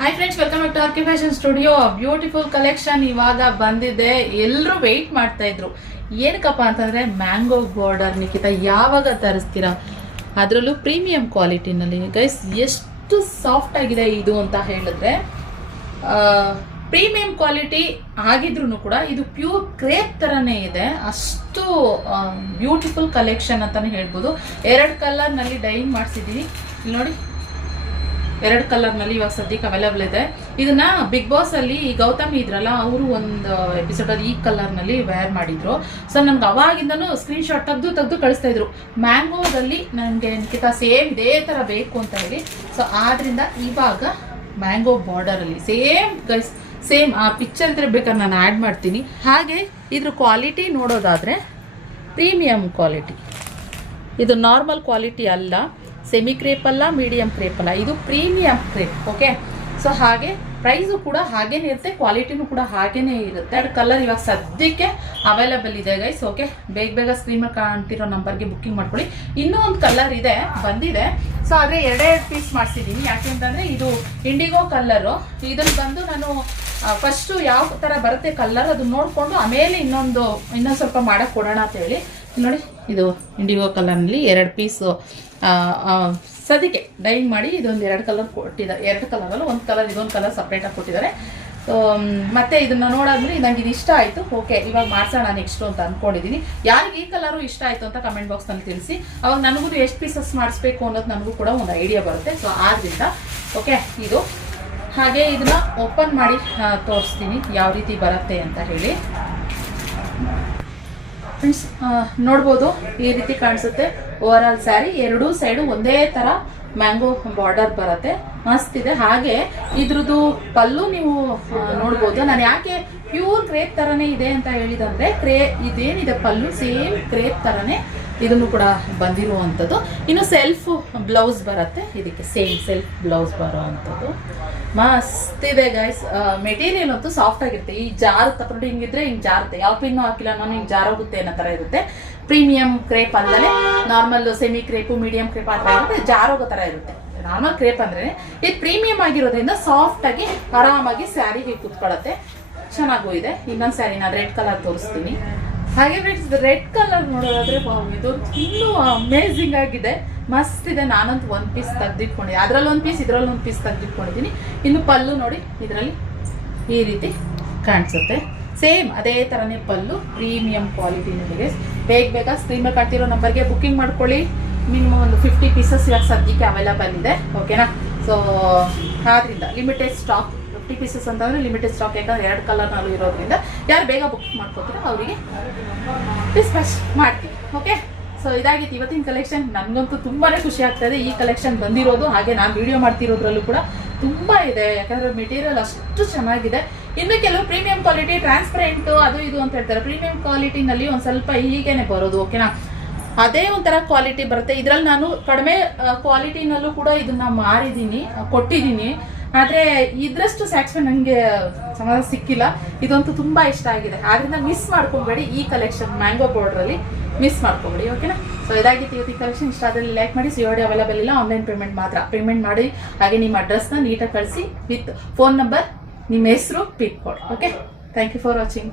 Hi friends, welcome back to R K fashion studio. Beautiful collection ಇವಾಗ ಬಂದಿದೆ. ಎಲ್ಲರೂ weight ಮಾಡ್ತಾ ಇದ್ರು. ಏನಕ್ಕಪ್ಪ ಅಂತಂದ್ರೆ ಮ್ಯಾಂಗೋ ಬಾರ್ಡರ್ ನಿಖಿತಾ ಯಾವಾಗ ತರಿಸ್ತೀರಾ, ಅದರಲ್ಲೂ ಪ್ರೀಮಿಯಂ ಕ್ವಾಲಿಟಿನಲ್ಲಿ. ಗೈಸ್ ಎಷ್ಟು ಸಾಫ್ಟ್ ಆಗಿದೆ ಇದು ಅಂತ ಹೇಳಿದ್ರೆ, ಪ್ರೀಮಿಯಂ ಕ್ವಾಲಿಟಿ ಆಗಿದ್ರು ಕೂಡ ಇದು ಪ್ಯೂರ್ ಕ್ರೇಪ್ ತರನೇ ಇದೆ. ಅಷ್ಟು ಬ್ಯೂಟಿಫುಲ್ ಕಲೆಕ್ಷನ್ ಅಂತಾನೆ ಹೇಳ್ಬೋದು. 2 ಕಲರ್ನಲ್ಲಿ ಡೈಯಿಂಗ್ ಮಾಡಿಸಿದೀನಿ. ಇಲ್ಲಿ ನೋಡಿ, 2 ಕಲರ್ನಲ್ಲಿ ಇವಾಗ ಸದ್ಯಕ್ಕೆ ಅವೈಲೇಬಲ್ ಇದೆ. ಇದನ್ನ ಬಿಗ್ ಬಾಸ್ ಅಲ್ಲಿ ಈ ಗೌತಮಿ ಇದ್ರಲ್ಲ, ಅವರು ಒಂದು ಎಪಿಸೋಡ್ ಅಲ್ಲಿ ಈ ಕಲರ್ನಲ್ಲಿ ವೇರ್ ಮಾಡಿದ್ರು. ಸೊ ನನ್ಗೆ ಅವಾಗಿಂದನೂ ಸ್ಕ್ರೀನ್ ಶಾಟ್ ತೆಗೆದು ಕಳಿಸ್ತಾ ಇದ್ರು, ಮ್ಯಾಂಗೋದಲ್ಲಿ ನನಗೆ ನಿಖಿತಾ ಸೇಮ್ ಇದೇ ತರ ಬೇಕು ಅಂತ ಹೇಳಿ. ಸೊ ಆದ್ರಿಂದ ಇವಾಗ ಮ್ಯಾಂಗೋ ಬಾರ್ಡರ್ ಅಲ್ಲಿ ಸೇಮ್ ಗೈಸ್, ಸೇಮ್ ಆ ಪಿಕ್ಚರ್ ಇದ್ರೆ ಬೇಕಾದ್ರೆ ನಾನು ಆ್ಯಡ್ ಮಾಡ್ತೀನಿ. ಹಾಗೆ ಇದ್ರ ಕ್ವಾಲಿಟಿ ನೋಡೋದಾದ್ರೆ ಪ್ರೀಮಿಯಂ ಕ್ವಾಲಿಟಿ, ಇದು ನಾರ್ಮಲ್ ಕ್ವಾಲಿಟಿ ಅಲ್ಲ, ಸೆಮಿ ಕ್ರೇಪ್ ಅಲ್ಲ, ಮೀಡಿಯಂ ಕ್ರೇಪ್ ಅಲ್ಲ, ಇದು ಪ್ರೀಮಿಯಂ ಕ್ರೇಪ್. ಓಕೆ, ಸೊ ಹಾಗೆ ಪ್ರೈಸು ಕೂಡ ಹಾಗೇನೆ ಇರುತ್ತೆ, ಕ್ವಾಲಿಟಿನೂ ಕೂಡ ಹಾಗೇನೆ ಇರುತ್ತೆ. 2 ಕಲರ್ ಇವಾಗ ಸದ್ಯಕ್ಕೆ ಅವೈಲೇಬಲ್ ಇದೆ ಗೈಸ್. ಓಕೆ, ಬೇಗ ಸ್ಕ್ರೀನ್ ಮೇಲೆ ಕಾಣ್ತಿರೋ ನಂಬರ್ಗೆ ಬುಕ್ಕಿಂಗ್ ಮಾಡ್ಕೊಳ್ಳಿ. ಇನ್ನೂ ಒಂದು ಕಲರ್ ಇದೆ, ಬಂದಿದೆ. ಸೊ ಆದರೆ 2 ಪೀಸ್ ಮಾಡಿಸಿದ್ದೀನಿ. ಯಾಕೆ ಅಂತಂದರೆ ಇದು ಇಂಡಿಗೋ ಕಲರು. ಇದನ್ನು ಬಂದು ನಾನು ಫಸ್ಟು ಯಾವ ಥರ ಬರುತ್ತೆ ಕಲರ್ ಅದು ನೋಡಿಕೊಂಡು ಆಮೇಲೆ ಇನ್ನೊಂದು ಸ್ವಲ್ಪ ಮಾಡೋಕ್ಕೆ ಕೊಡೋಣ ಅಂತ ಹೇಳಿ. ನೋಡಿ, ಇದು ಇಂಡಿಗೋ ಕಲರ್ನಲ್ಲಿ 2 ಪೀಸು ಸದ್ಯಕ್ಕೆ ಡೈಯಿಂಗ್ ಮಾಡಿ ಇದೊಂದು 2 ಕಲರ್ ಕೊಟ್ಟಿದ್ದಾರೆ. 2 ಕಲರಲ್ಲಿ ಒಂದು ಕಲರ್, ಇದೊಂದು ಕಲರ್ ಸಪ್ರೇಟಾಗಿ ಕೊಟ್ಟಿದ್ದಾರೆ. ಮತ್ತೆ ಇದನ್ನ ನೋಡಾದ್ಮೇಲೆ ನಂಗೆ ಇದು ಇಷ್ಟ ಆಯಿತು. ಓಕೆ, ಇವಾಗ ಮಾಡ್ಸೋಣ ನೆಕ್ಸ್ಟು ಅಂತ ಅಂದ್ಕೊಂಡಿದ್ದೀನಿ. ಯಾರಿಗೆ ಈ ಕಲರು ಇಷ್ಟ ಆಯಿತು ಅಂತ ಕಮೆಂಟ್ ಬಾಕ್ಸ್ನಲ್ಲಿ ತಿಳಿಸಿ. ಅವಾಗ ನನಗೂ ಎಷ್ಟು ಪೀಸಸ್ ಮಾಡಿಸ್ಬೇಕು ಅನ್ನೋದು ನನಗೂ ಕೂಡ ಒಂದು ಐಡಿಯಾ ಬರುತ್ತೆ. ಸೊ ಆದ್ದರಿಂದ ಓಕೆ, ಇದು ಹಾಗೆ ಇದನ್ನ ಓಪನ್ ಮಾಡಿ ತೋರಿಸ್ತೀನಿ ಯಾವ ರೀತಿ ಬರುತ್ತೆ ಅಂತ ಹೇಳಿ. ಫ್ರೆಂಡ್ಸ್ ನೋಡ್ಬೋದು, ಈ ರೀತಿ ಕಾಣಿಸುತ್ತೆ ಓವರ್ ಆಲ್ ಸ್ಯಾರಿ. 2 ಸೈಡು ಒಂದೇ ತರ ಮ್ಯಾಂಗೋ ಬಾರ್ಡರ್ ಬರುತ್ತೆ, ಮಸ್ತ್ ಇದೆ. ಹಾಗೆ ಇದ್ರದ್ದು ಪಲ್ಲು ನೀವು ನೋಡ್ಬೋದು. ನಾನು ಯಾಕೆ ಪ್ಯೂರ್ ಕ್ರೇಪ್ ತರನೇ ಇದೆ ಅಂತ ಹೇಳಿದಂದ್ರೆ, ಇದೇನಿದೆ ಪಲ್ಲು ಸೇಮ್ ಕ್ರೇಪ್ ತರನೇ ಇದನ್ನು ಕೂಡ ಬಂದಿರುವಂಥದ್ದು. ಇನ್ನು ಸೆಲ್ಫ್ ಬ್ಲೌಸ್ ಬರುತ್ತೆ ಇದಕ್ಕೆ, ಸೇಮ್ ಸೆಲ್ಫ್ ಬ್ಲೌಸ್ ಬರೋ ಅಂಥದ್ದು. ಮಸ್ತ್ ಇದೆ ಗೈಸ್. ಮೆಟೀರಿಯಲ್ ಅಂತೂ ಸಾಫ್ಟ್ ಆಗಿರುತ್ತೆ. ಈ ಜಾರುತ್ತೆ, ನೋಡಿ ಹಿಂಗಿದ್ರೆ ಹಿಂಗೆ ಜಾರುತ್ತೆ, ಯಾವ ಪಿನ್ನು ಹಾಕಿಲ್ಲ ನಾನು, ಹಿಂಗೆ ಜಾರೋಗುತ್ತೆ ಅನ್ನೋ ಥರ ಇರುತ್ತೆ. ಪ್ರೀಮಿಯಂ ಕ್ರೇಪ್ ಅಲ್ಲದೆ normal semi crepe, medium crepe ಆ ಥರ ಇರುತ್ತೆ, ಜಾರೋಗೋ ಥರ ಇರುತ್ತೆ. ನಾರ್ಮಲ್ ಕ್ರೇಪ್ ಅಂದ್ರೆ ಇದು ಪ್ರೀಮಿಯಂ ಆಗಿರೋದ್ರಿಂದ ಸಾಫ್ಟ್ ಆಗಿ ಆರಾಮಾಗಿ ಸ್ಯಾರಿಗೆ ಕುತ್ಕೊಳ್ಳುತ್ತೆ. ಚೆನ್ನಾಗೂ ಇದೆ. ಇನ್ನೊಂದು ಸ್ಯಾರಿ ನಾನು ರೆಡ್ ಕಲರ್ ತೋರಿಸ್ತೀನಿ. ಹಾಗೆ ಫ್ರೆಂಡ್ಸ್, ರೆಡ್ ಕಲರ್ ನೋಡೋದಾದ್ರೆ ಇದು ಇನ್ನೂ ಅಮೇಝಿಂಗ್ ಆಗಿದೆ, ಮಸ್ತ್ ಇದೆ. ನಾನಂತೂ 1 ಪೀಸ್ ತೆಗೆದಿಟ್ಕೊಂಡಿದ್ದೀನಿ, ಅದರಲ್ಲಿ 1 ಪೀಸ್, ಇದರಲ್ಲಿ 1 ಪೀಸ್ ತೆಗೆದಿಟ್ಕೊಂಡಿದ್ದೀನಿ. ಇನ್ನು ಪಲ್ಲು ನೋಡಿ, ಇದರಲ್ಲಿ ಈ ರೀತಿ ಕಾಣಿಸುತ್ತೆ. ಸೇಮ್ ಅದೇ ಥರನೇ ಪಲ್ಲು, ಪ್ರೀಮಿಯಂ ಕ್ವಾಲಿಟಿನಿದೆ. ಬೇಗ ಸ್ಕ್ರೀನ್ ಮೇಲೆ ಕಾಣ್ತಿರೋ ನಂಬರ್ಗೆ ಬುಕ್ಕಿಂಗ್ ಮಾಡ್ಕೊಳ್ಳಿ. ಮಿನಿಮಮ್ ಒಂದು 50 ಪೀಸಸ್ ಇವಾಗ ಸದ್ಯಕ್ಕೆ ಅವೈಲೇಬಲ್ ಇದೆ. ಓಕೆನಾ? ಸೊ ಆದ್ರಿಂದ ಲಿಮಿಟೆಡ್ ಸ್ಟಾಕ್, 50 ಪೀಸಸ್ ಅಂತಂದರೆ ಲಿಮಿಟೆಡ್ ಸ್ಟಾಕ್. ಯಾಕಂದರೆ 2 ಕಲರ್ನಲ್ಲೂ ಇರೋದ್ರಿಂದ ಯಾರು ಬೇಗ ಬುಕ್ ಮಾಡ್ಕೋತೀರೋ ಅವರಿಗೆ ಡಿಸ್ಪ್ಯಾಚ್ ಮಾಡ್ತೀವಿ. ಓಕೆ, ಸೊ ಇದಾಗಿತ್ತು ಇವತ್ತಿನ ಕಲೆಕ್ಷನ್. ನನಗಂತೂ ತುಂಬಾ ಖುಷಿ ಆಗ್ತಾಯಿದೆ ಈ ಕಲೆಕ್ಷನ್ ಬಂದಿರೋದು. ಹಾಗೆ ನಾನು ವಿಡಿಯೋ ಮಾಡ್ತಿರೋದ್ರಲ್ಲೂ ಕೂಡ ತುಂಬ ಇದೆ, ಯಾಕಂದರೆ ಮೆಟೀರಿಯಲ್ ಅಷ್ಟು ಚೆನ್ನಾಗಿದೆ. ಇನ್ನು ಕೆಲವು ಪ್ರೀಮಿಯಂ ಕ್ವಾಲಿಟಿ ಟ್ರಾನ್ಸ್ಪರೆಂಟು ಅದು ಇದು ಅಂತ ಹೇಳ್ತಾರೆ. ಪ್ರೀಮಿಯಂ ಕ್ವಾಲಿಟಿನಲ್ಲಿ ಒಂದು ಸ್ವಲ್ಪ ಹೀಗೇನೆ ಬರೋದು. ಓಕೆನಾ? ಅದೇ ಒಂಥರ ಕ್ವಾಲಿಟಿ ಬರುತ್ತೆ. ಇದರಲ್ಲಿ ನಾನು ಕಡಿಮೆ ಕ್ವಾಲಿಟಿನಲ್ಲೂ ಕೂಡ ಇದನ್ನ ಮಾರಿದ್ದೀನಿ, ಕೊಟ್ಟಿದ್ದೀನಿ. ಆದರೆ ಇದರಷ್ಟು ಸ್ಯಾಟಿಸ್ಫೈ ನನಗೆ ಸಮಾಧಾನ ಸಿಕ್ಕಿಲ್ಲ. ಇದಂತೂ ತುಂಬ ಇಷ್ಟ ಆಗಿದೆ. ಆದ್ದರಿಂದ ಮಿಸ್ ಮಾಡ್ಕೊಬೇಡಿ ಈ ಕಲೆಕ್ಷನ್, ಮ್ಯಾಂಗೋ ಬಾರ್ಡ್ರಲ್ಲಿ ಮಿಸ್ ಮಾಡ್ಕೊಬೇಡಿ. ಓಕೆನಾ? ಸೊ ಇದಾಗಿತ್ತು ಇವತ್ತಿನ ಕಲೆಕ್ಷನ್. ಇಷ್ಟ ಆದಲ್ಲಿ ಲೈಕ್ ಮಾಡಿ. ಸಿಒಡಿ ಅವೈಲೇಬಲ್ ಇಲ್ಲ, ಆನ್ಲೈನ್ ಪೇಮೆಂಟ್ ಮಾತ್ರ. ಪೇಮೆಂಟ್ ಮಾಡಿ. ಹಾಗೆ ನಿಮ್ಮ ಅಡ್ರೆಸ್ನ ನೀಟಾಗಿ ಕಳಿಸಿ ವಿತ್ ಫೋನ್ ನಂಬರ್, ನಿಮ್ಮ ಹೆಸರು, pin code. Okay, thank you for watching.